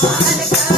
Monica.